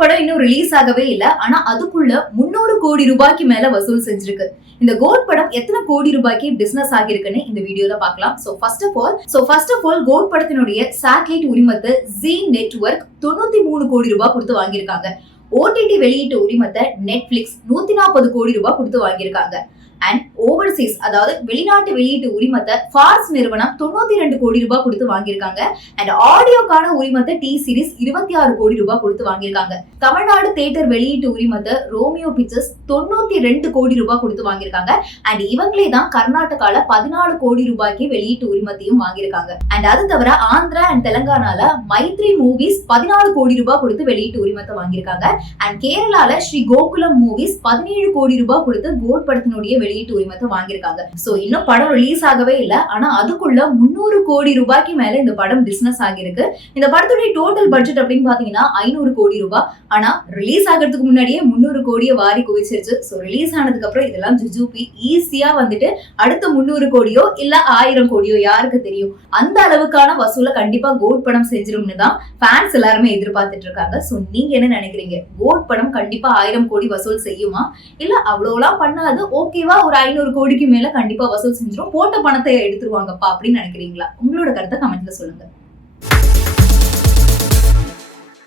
படம் இன்னும் ரிலீஸ் ஆகவே இல்ல. ஆனா அதுக்குள்ள முன்னூறு கோடி ரூபாய்க்கு மேல வசூல் செஞ்சிருக்கு. இந்த கோட் படம் எத்தனை கோடி ரூபாய்க்கு பிசினஸ் ஆகிருக்குன்னு இந்த வீடியோல பாக்கலாம் so first of all so first of all GOAT படத்தினுடைய சேட்டலைட் உரிமத்தை ஜி நெட்வொர்க் தொண்ணூத்தி மூணு கோடி ரூபாய் கொடுத்து வாங்கியிருக்காங்க. ஓடிடி வெளியீட்டு உரிமத்தை நெட்ஃபிளிக்ஸ் நூத்தி நாற்பது கோடி ரூபாய் கொடுத்து வாங்கியிருக்காங்க. அண்ட் ஓவர்சீஸ் அதாவது வெளிநாட்டு வெளியீட்டு உரிமத்தை ஃபார்ஸ் நிறுவனம் தொண்ணூத்தி ரெண்டு கோடி ரூபாய் கொடுத்து வாங்கியிருக்காங்க. அண்ட் ஆடியோக்கான உரிமத்தை டி சீரிஸ் இருபத்தி ஆறு கோடி ரூபாய் கொடுத்து வாங்கியிருக்காங்க. தமிழ்நாடு தேட்டர் வெளியீட்டு உரிமத்தை ரோமியோ பிக்சர்ஸ் தொண்ணூத்தி ரெண்டு கோடி ரூபாய் கொடுத்து வாங்கியிருக்காங்க. அண்ட் இவங்களே தான் கர்நாடகால பதினாலு கோடி ரூபாய்க்கு வெளியீட்டு உரிமத்தையும் வாங்கியிருக்காங்க. அண்ட் அது தவிர ஆந்திரா அண்ட் தெலங்கானால மைத்ரி மூவிஸ் பதினாலு கோடி ரூபாய் கொடுத்து வெளியீட்டு உரிமத்தை வாங்கியிருக்காங்க. அண்ட் கேரளால ஸ்ரீ கோகுலம் மூவிஸ் பதினேழு கோடி ரூபாய் கொடுத்து கோட் படத்தினுடைய வெளியீட்டு உரிமத்தை வாங்கியிருக்காங்க. சோ இன்னும் படம் ரிலீஸ் ஆகவே இல்ல. ஆனா அதுக்குள்ள முன்னூறு கோடி ரூபாய்க்கு மேல இந்த படம் பிசினஸ் ஆகியிருக்கு. இந்த படத்துடைய டோட்டல் பட்ஜெட் அப்படின்னு பாத்தீங்கன்னா ஐநூறு கோடி ரூபாய் ஆனா ரிலீஸ் ஆகிறதுக்கு முன்னாடியே முந்நூறு கோடியை வாரி குவிச்சிருச்சு. சோ ரிலீஸ் ஆனதுக்கு அப்புறம் இதெல்லாம் ஜுஜூபி ஈஸியா வந்துட்டு அடுத்த முந்நூறு கோடியோ இல்ல ஆயிரம் கோடியோ யாருக்கு தெரியும்? அந்த அளவுக்கான வசூல கண்டிப்பா கோட் படம் செஞ்சிரும்னு தான் ஃபேன்ஸ் எல்லாருமே எதிர்பார்த்துட்டு இருக்காங்க. சோ நீங்க என்ன நினைக்கிறீங்க? கோட் படம் கண்டிப்பா ஆயிரம் கோடி வசூல் செய்யுமா? இல்ல அவ்வளவுலாம் பண்ணாது ஓகேவா ஒரு ஐநூறு கோடிக்கு மேல கண்டிப்பா வசூல் செஞ்சிடும் போட்ட பணத்தை எடுத்துருவாங்கப்பா அப்படின்னு நினைக்கிறீங்களா? உங்களோட கருத்தை கமெண்ட்ல சொல்லுங்க.